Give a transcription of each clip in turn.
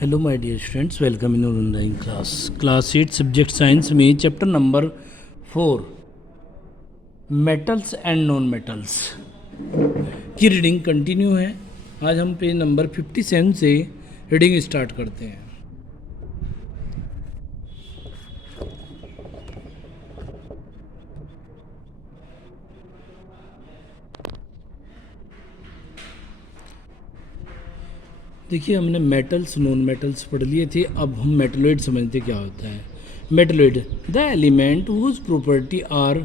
Hello my dear students, welcome in online class 8 subject science में chapter number 4 metals and non metals की reading continue है। आज हम page number 57 से reading start करते हैं। देखिए, हमने मेटल्स नॉन मेटल्स पढ़ लिए थे। अब हम मेटलॉइड समझते क्या होता है। Metalloid the element whose property are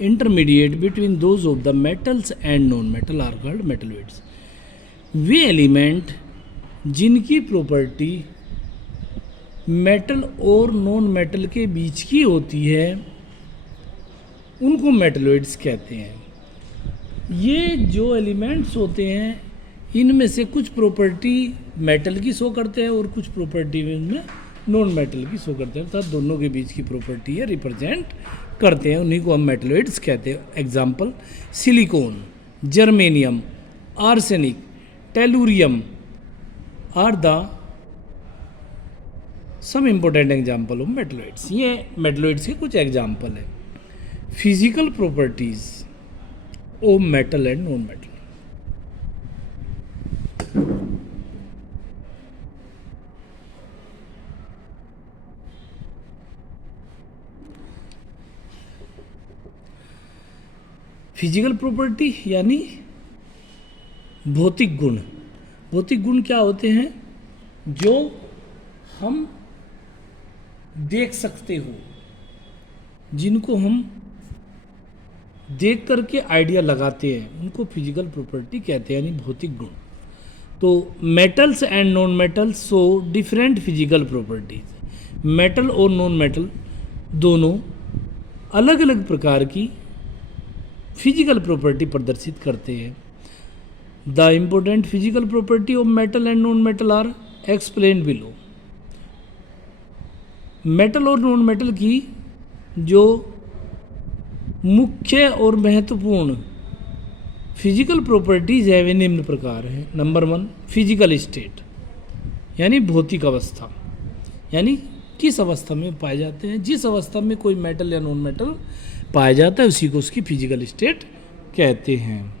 intermediate between those of the metals and non metal are called metalloids. वे एलिमेंट जिनकी प्रॉपर्टी मेटल और नॉन मेटल के बीच की होती है उनको मेटलॉइड्स कहते हैं। ये जो एलिमेंट्स होते हैं इनमें से कुछ प्रॉपर्टी मेटल की शो करते हैं और कुछ प्रॉपर्टी में नॉन मेटल की शो करते हैं, अर्थात दोनों के बीच की प्रॉपर्टी है रिप्रेजेंट करते हैं, उन्हीं को हम मेटलॉइड्स कहते हैं। Example silicon, germanium, arsenic, tellurium are the some important example of metalloids. ये मेटलॉइड्स के कुछ एग्जांपल है। Physical properties of metal and non metal. Physical property यानी भौतिक गुण। भौतिक गुण क्या होते हैं? जो हम देख सकते हो, जिनको हम देख करके आइडिया लगाते हैं, उनको फिजिकल प्रॉपर्टी कहते हैं, यानी भौतिक गुण। तो metals and non metals show different physical properties. Metal और नॉन मेटल दोनों अलग अलग प्रकार की फिजिकल प्रॉपर्टी प्रदर्शित करते हैं। The important physical property of metal and non metal are explained below. Metal और नॉन मेटल की जो मुख्य और महत्वपूर्ण फिजिकल प्रॉपर्टीज है वे निम्न प्रकार हैं। नंबर 1, फिजिकल स्टेट यानी भौतिक अवस्था, यानी किस अवस्था में पाए जाते हैं। जिस अवस्था में कोई मेटल या नॉन मेटल पाया जाता है उसी को उसकी फिजिकल स्टेट कहते हैं।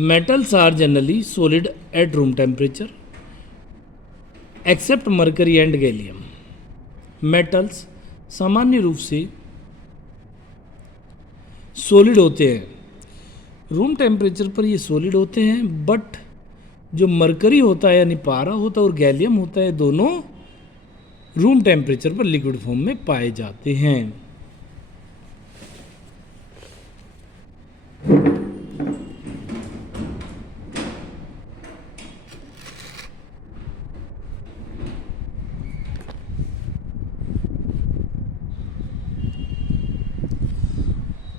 Metals are generally solid at room temperature except mercury and gallium. Metals सामान्य रूप से सॉलिड होते हैं, रूम टेम्परेचर पर ये सॉलिड होते हैं, बट जो मरकरी होता है यानी पारा होता है और गैलियम होता है, दोनों रूम टेम्परेचर पर लिक्विड फॉर्म में पाए जाते हैं।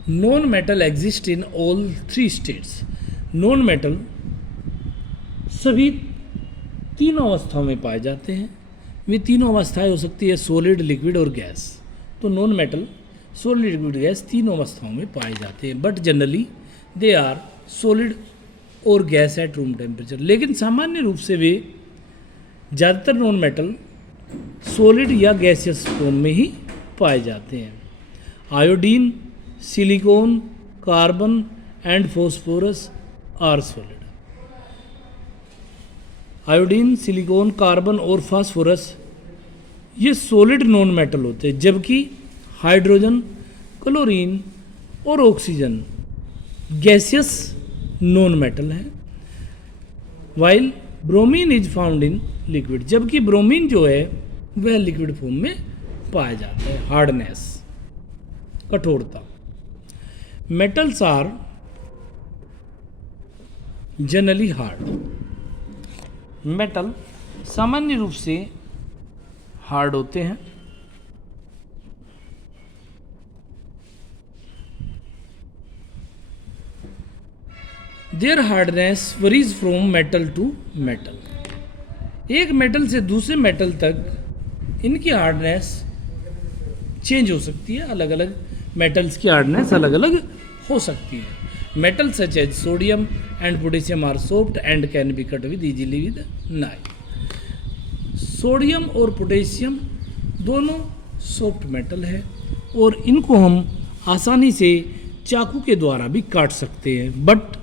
Non metal exist in all 3 states. Non metal सभी तीनों अवस्थाओं में पाए जाते हैं। वे तीनों अवस्थाएं हो सकती है सॉलिड, लिक्विड और गैस। तो non metal solid, liquid, gas तीनों अवस्थाओं में पाए जाते हैं, but generally they are solid और गैस एट रूम टेम्परेचर। लेकिन सामान्य रूप से वे ज़्यादातर नॉन मेटल सॉलिड या गैसियस फॉर्म में ही पाए जाते हैं। Iodine, silicon, carbon and phosphorus are solid. Iodine, silicon, carbon और फास्फोरस ये सॉलिड नॉन मेटल होते हैं, जबकि हाइड्रोजन, क्लोरीन और ऑक्सीजन गैसियस नॉन मेटल है। While bromine is found in liquid, जबकि ब्रोमीन जो है वह लिक्विड फॉर्म में पाया जाता है। हार्डनेस, कठोरता। Metals are generally hard. Metal सामान्य रूप से हार्ड होते हैं। Their hardness varies from metal to metal. एक मेटल से दूसरे मेटल तक इनकी हार्डनेस चेंज हो सकती है। अलग अलग मेटल्स की हार्डनेस अलग अलग हो सकती है। Metals such as sodium and potassium are soft and can be cut with easily with knife. Sodium और पोटेशियम दोनों सॉफ्ट मेटल है और इनको हम आसानी से चाकू के द्वारा भी काट सकते हैं. But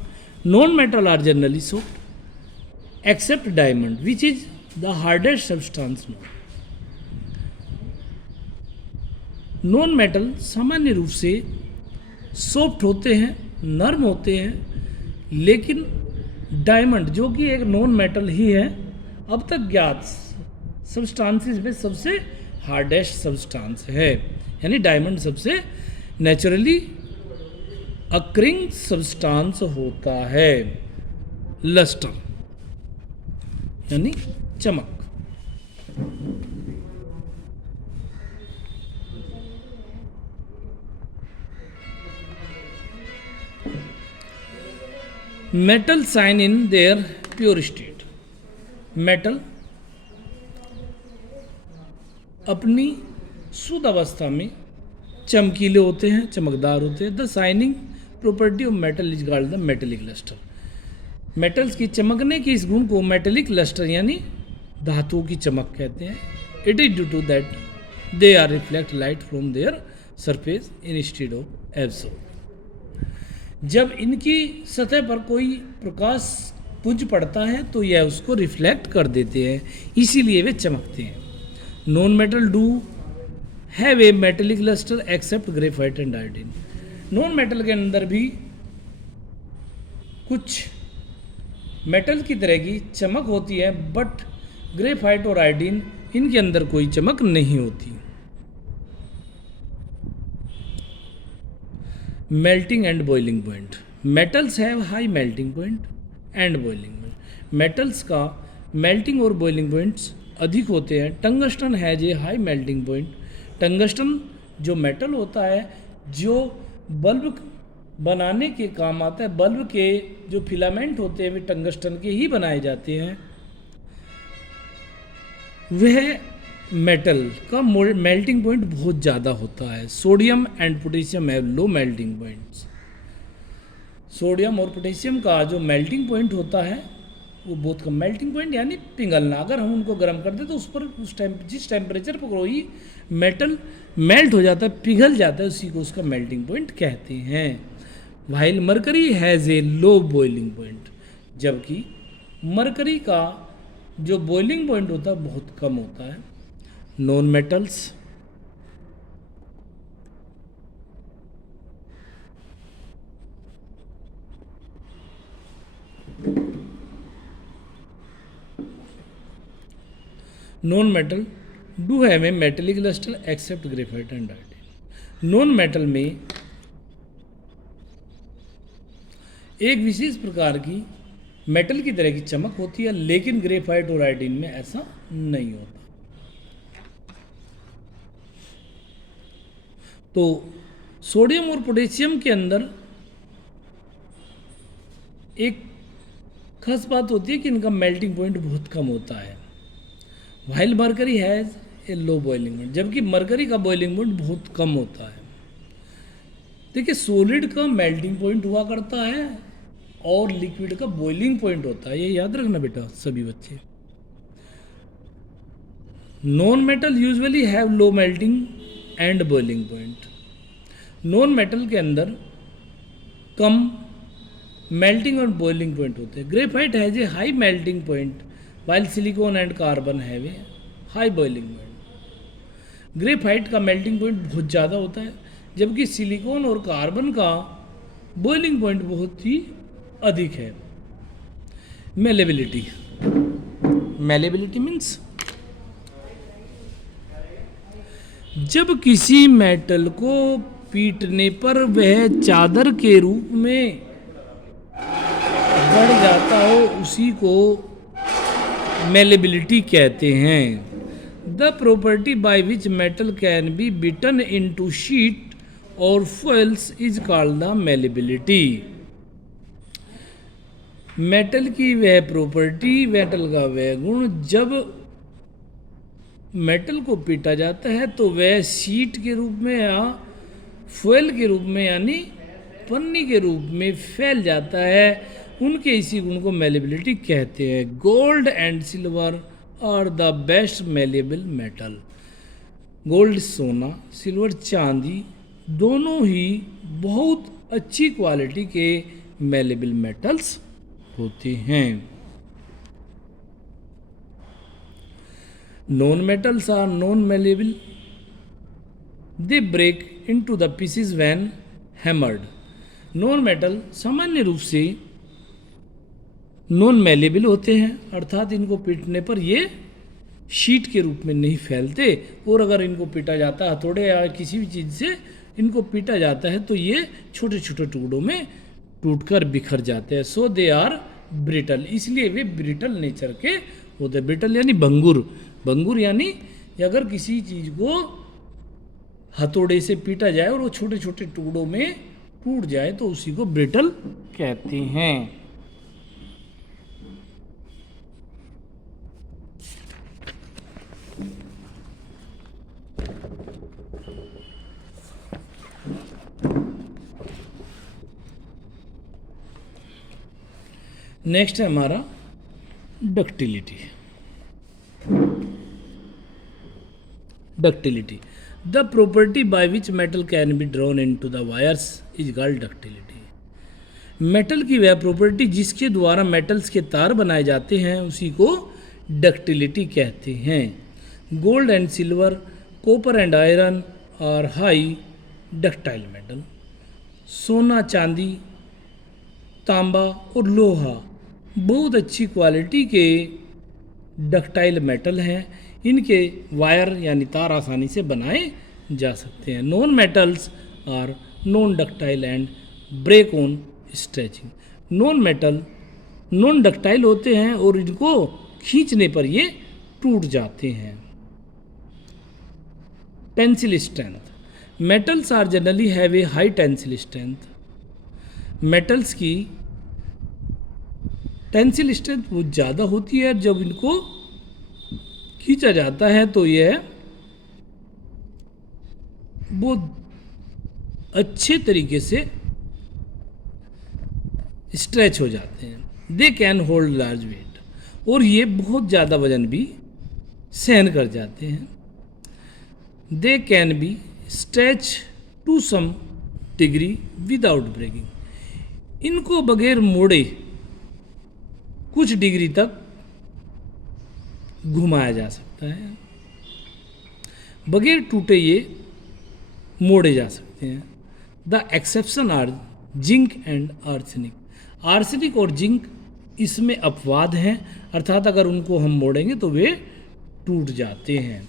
non metal are generally soft except diamond which is the hardest substance known. Non metal सामान्य रूप से सॉफ्ट होते हैं, नर्म होते हैं, लेकिन डायमंड जो कि एक नॉन मेटल ही है, अब तक ज्ञात सब्सटेंसेस में सबसे हार्डेस्ट सब्सटेंस है. यानी डायमंड सबसे नेचुरली अक्रिंग सब्सटेंस होता है. लस्टर यानी चमक. Metal shine in their pure state. Metal अपनी शुद्ध अवस्था में चमकीले होते हैं, चमकदार होते हैं. The shining property of metal is called the metallic lustre. Metals की चमकने के इस गुण को मेटेलिक लस्टर यानी धातुओं की चमक कहते हैं. It is due to that they are reflect light from their surface instead of absorb. जब इनकी सतह पर कोई प्रकाश पुंज पड़ता है तो यह उसको रिफ्लेक्ट कर देते हैं, इसीलिए वे चमकते हैं. Non metal do have a metallic lustre except graphite and iodine. Non metal के अंदर भी कुछ मेटल की तरह की चमक होती है, बट ग्रेफाइट और आयोडीन इनके अंदर कोई चमक नहीं होती. Melting and boiling point. Metals have high melting point and boiling point. Metals का मेल्टिंग और बॉइलिंग पॉइंट्स अधिक होते हैं. Tungsten has a high melting point. Tungsten जो मेटल होता है जो बल्ब बनाने के काम आता है, बल्ब के जो फिलामेंट होते हैं वे टंगस्टन के ही बनाए जाते हैं. वह मेटल का मेल्टिंग पॉइंट बहुत ज़्यादा होता है. Sodium and potassium have low melting points. Sodium और पोटेशियम का जो मेल्टिंग पॉइंट होता है वो बहुत कम. मेल्टिंग पॉइंट यानी पिघलना. अगर हम उनको गर्म कर दें तो उस पर जिस टेम्परेचर पर कोई मेटल मेल्ट हो जाता है, पिघल जाता है, उसी को उसका मेल्टिंग पॉइंट कहते हैं. While mercury has a low boiling point. जबकि मरकरी का जो बॉइलिंग पॉइंट होता है बहुत कम होता है. Non metals non metal do have a metallic lustre except graphite and iodine. Non metal में एक विशेष प्रकार की मेटल की तरह की चमक होती है, लेकिन ग्रेफाइट और आयोडीन में ऐसा नहीं होता. तो सोडियम और पोटेशियम के अंदर एक खास बात होती है कि इनका मेल्टिंग पॉइंट बहुत कम होता है. While mercury has a low boiling point. जबकि मरकरी का बॉइलिंग पॉइंट बहुत कम होता है. देखिए, सॉलिड का मेल्टिंग पॉइंट हुआ करता है और लिक्विड का बॉइलिंग पॉइंट होता है. ये याद रखना बेटा सभी बच्चे. Non metal usually have low melting and boiling point. Non metal के अंदर कम मेल्टिंग और बॉइलिंग पॉइंट होते हैं. Graphite has a high melting point while silicon and carbon have a high boiling point. Graphite का मेल्टिंग पॉइंट बहुत ज़्यादा होता है, जबकि सिलिकॉन और कार्बन का बॉइलिंग पॉइंट बहुत ही अधिक है. मेलेबिलिटी. मेलेबिलिटी मीन्स जब किसी मेटल को पीटने पर वह चादर के रूप में बढ़ जाता हो, उसी को मेलेबिलिटी कहते हैं. The property by which metal can be beaten into sheet और foils is called the malleability. Metal की वह प्रॉपर्टी, मेटल का वह गुण, जब मेटल को पीटा जाता है तो वह शीट के रूप में या फॉइल के रूप में यानी पन्नी के रूप में फैल जाता है, उनके इसी गुण को मेलेबिलिटी कहते हैं। Gold and silver are the best malleable metal. Gold सोना, सिल्वर चांदी, दोनों ही बहुत अच्छी क्वालिटी के मेलेबल मेटल्स होते हैं। Non metals are non malleable, they break into the pieces when hammered. Non metal सामान्य रूप से नॉन मेलेबल होते हैं, अर्थात इनको पीटने पर ये शीट के रूप में नहीं फैलते, और अगर इनको पीटा जाता है हथौड़े या किसी भी चीज़ से इनको पीटा जाता है तो ये छोटे छोटे टुकड़ों में टूटकर बिखर जाते हैं। सो दे आर ब्रिटल, इसलिए वे ब्रिटल नेचर के होते हैं। ब्रिटल यानी भंगुर, भंगुर यानी अगर किसी चीज़ को हथौड़े से पीटा जाए और वो छोटे छोटे टुकड़ों में टूट जाए तो उसी को ब्रिटल कहते हैं। नेक्स्ट है हमारा ductility. Ductility, the property by which metal can be drawn into the wires is called ductility. Metal की वह प्रॉपर्टी जिसके द्वारा मेटल्स के तार बनाए जाते हैं उसी को डक्टिलिटी कहते हैं। Gold and silver, copper and iron are high ductile metal. सोना, चांदी, तांबा और लोहा बहुत अच्छी क्वालिटी के डक्टाइल मेटल हैं, इनके वायर यानी तार आसानी से बनाए जा सकते हैं। Non metals are non ductile and break on stretching. Non metal non ductile होते हैं और इनको खींचने पर ये टूट जाते हैं। Tensile strength, metals are generally have a high tensile strength. Metals की टेंसिल स्ट्रेंथ बहुत ज़्यादा होती है, जब इनको खींचा जाता है तो यह बहुत अच्छे तरीके से स्ट्रेच हो जाते हैं। They can hold large weight, और ये बहुत ज़्यादा वजन भी सहन कर जाते हैं। They can be stretch to some degree without breaking. इनको बगैर मोड़े कुछ डिग्री तक घुमाया जा सकता है, बगैर टूटे ये मोड़े जा सकते हैं। The exception are zinc and arsenic. Arsenic और जिंक इसमें अपवाद हैं, अर्थात अगर उनको हम मोड़ेंगे तो वे टूट जाते हैं।